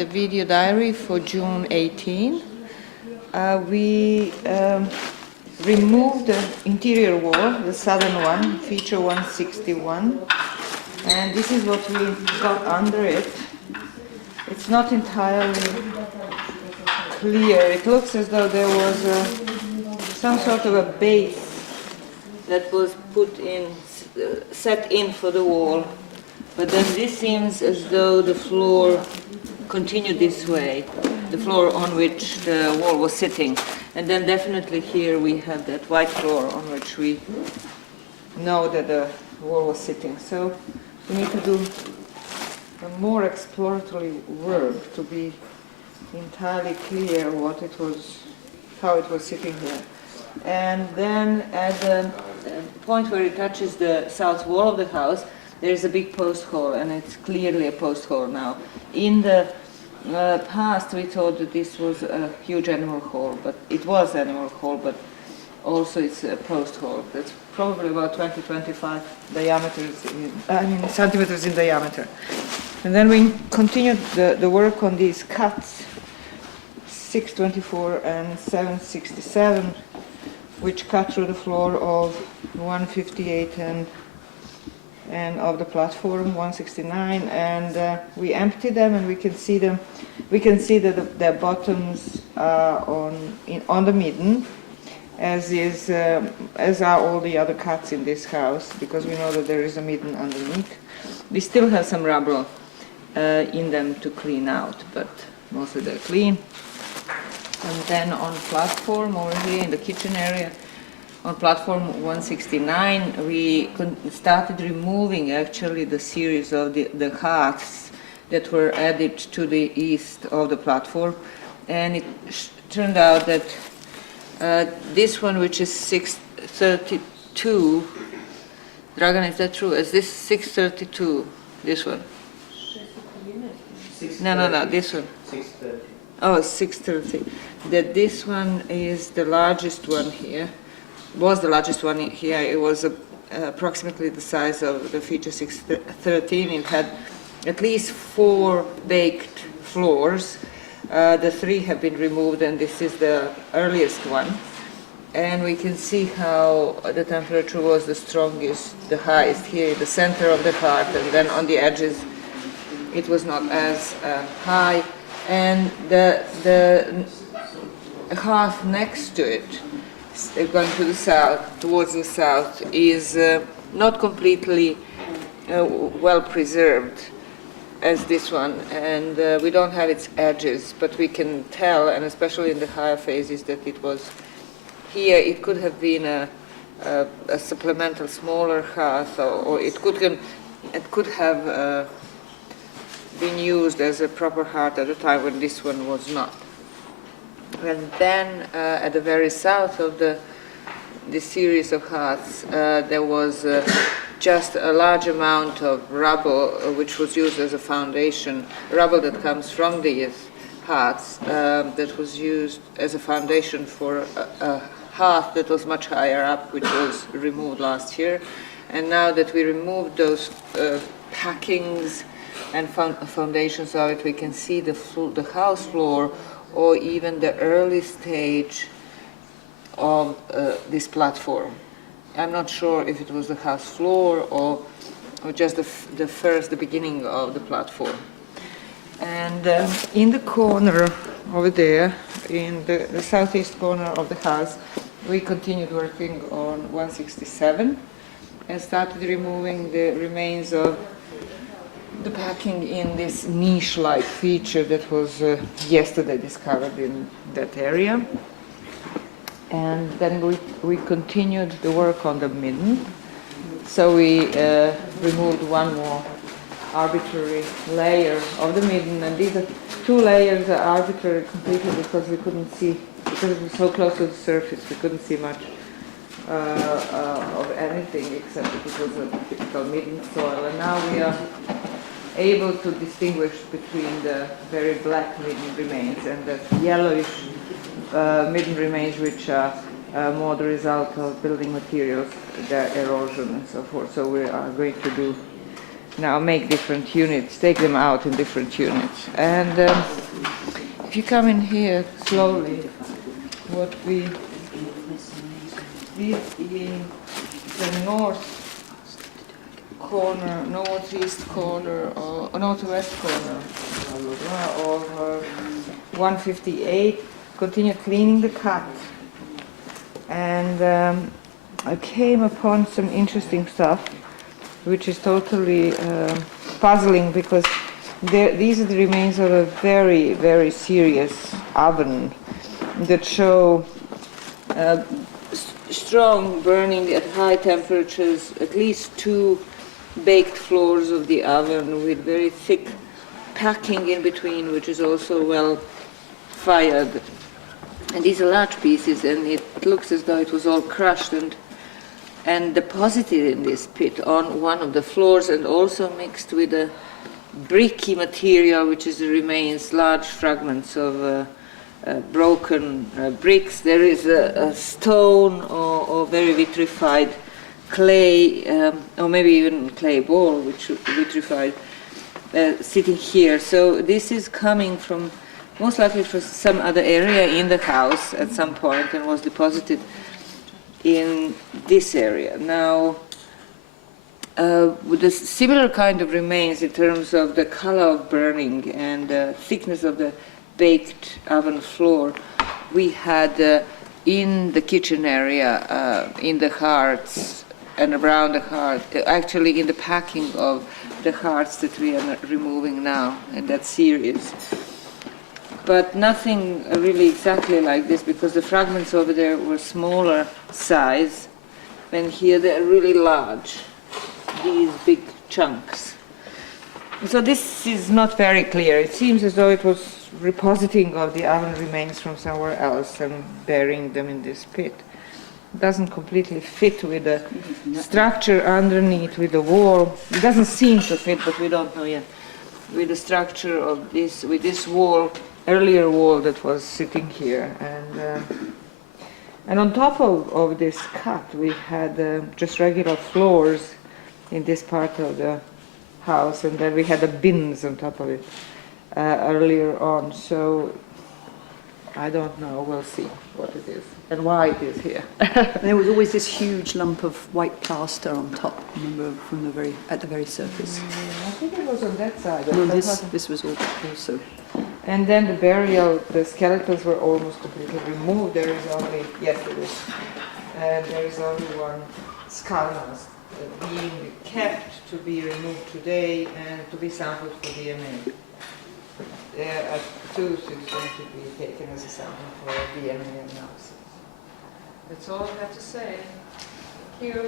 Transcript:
the video diary for June 18. We removed the interior wall, the southern one, feature 161, and this is what we got under it. It's not entirely clear. It looks as though there was some sort of a base that was put in, set in for the wall. But then this seems as though the floor continued this way, the floor on which the wall was sitting. And then definitely here we have that white floor on which we know that the wall was sitting. So we need to do a more exploratory work to be entirely clear what it was, how it was sitting here. And then at the point where it touches the south wall of the house, there's a big post hole, and it's clearly a post hole now. In the past, we thought that this was a huge animal hole, but it was animal hole, but also it's a post hole. That's probably about 20-25 centimeters in diameter. And then we continued the work on these cuts, 624 and 767, which cut through the floor of 158 and of the platform 169, and we empty them, and we can see them. We can see that their bottoms are on the midden, as are all the other cuts in this house, because we know that there is a midden underneath. We still have some rubble in them to clean out, but mostly they're clean. And then on platform over here in the kitchen area, on platform 169, we started removing actually the series of the hearths that were added to the east of the platform. And it turned out that this one, which is 632, Dragan, is that true? Is this 632, this one? No, this one. 630. Oh, 630. That this one is the largest one here. Was the largest one here. It was approximately the size of the feature 613. It had at least 4 baked floors. The 3 have been removed, and this is the earliest one. And we can see how the temperature was the strongest, the highest here in the center of the hearth, and then on the edges it was not as high. And the hearth next to it, going to the south, towards the south, is not completely well preserved as this one, and we don't have its edges, but we can tell, and especially in the higher phases, that it was here. It could have been a supplemental smaller hearth, or it could have been used as a proper hearth at a time when this one was not. And then at the very south of this series of hearths, there was just a large amount of rubble which was used as a foundation, rubble that comes from these hearths, that was used as a foundation for a hearth that was much higher up, which was removed last year. And now that we removed those packings and foundations of it, we can see the house floor, or even the early stage of this platform. I'm not sure if it was the house floor or just the beginning of the platform. And in the corner over there, in the southeast corner of the house, we continued working on 167 and started removing the remains of the packing in this niche-like feature that was yesterday discovered in that area. And then we continued the work on the midden. So we removed one more arbitrary layer of the midden, and these are 2 layers are arbitrary completely because we couldn't see, because it was so close to the surface, we couldn't see much of anything except that it was a typical midden soil. And now we are able to distinguish between the very black midden remains and the yellowish midden remains, which are more the result of building materials, their erosion and so forth. So we are going to do now make different units, take them out in different units. And if you come in here slowly, what we did in the northeast corner, or northwest corner of 158, continued cleaning the cut. And I came upon some interesting stuff, which is totally puzzling, because these are the remains of a very, very serious oven that show strong burning at high temperatures, at least 2 baked floors of the oven with very thick packing in between, which is also well fired. And these are large pieces, and it looks as though it was all crushed and deposited in this pit on one of the floors, and also mixed with a bricky material, which is the remains, large fragments of broken bricks. There is a stone or very vitrified clay, or maybe even clay ball, which vitrified, sitting here. So this is coming from, most likely from some other area in the house at some point, and was deposited in this area. Now, with a similar kind of remains in terms of the color of burning and the thickness of the baked oven floor, we had in the kitchen area, in the hearths and around the hearth, actually in the packing of the hearths that we are removing now in that series. But nothing really exactly like this, because the fragments over there were smaller size, and here they're really large, these big chunks. So this is not very clear. It seems as though it was repositing of the oven remains from somewhere else and burying them in this pit. It doesn't completely fit with the structure underneath, with the wall. It doesn't seem to fit, but we don't know yet. With the structure of this, with this wall, earlier wall that was sitting here. And on top of this cut, we had just regular floors in this part of the house, and then we had the bins on top of it earlier on. So I don't know, we'll see what it is and why it is here. There was always this huge lump of white plaster on top, remember, from at the very surface. I think it was on that side. No, this was also. And then the burial, the skeletons were almost completely removed. There is only, yes it is, and there is only one skull mask being kept to be removed today and to be sampled for DNA. A tooth is going to be taken as a sample for DNA analysis. That's all I have to say. Thank you.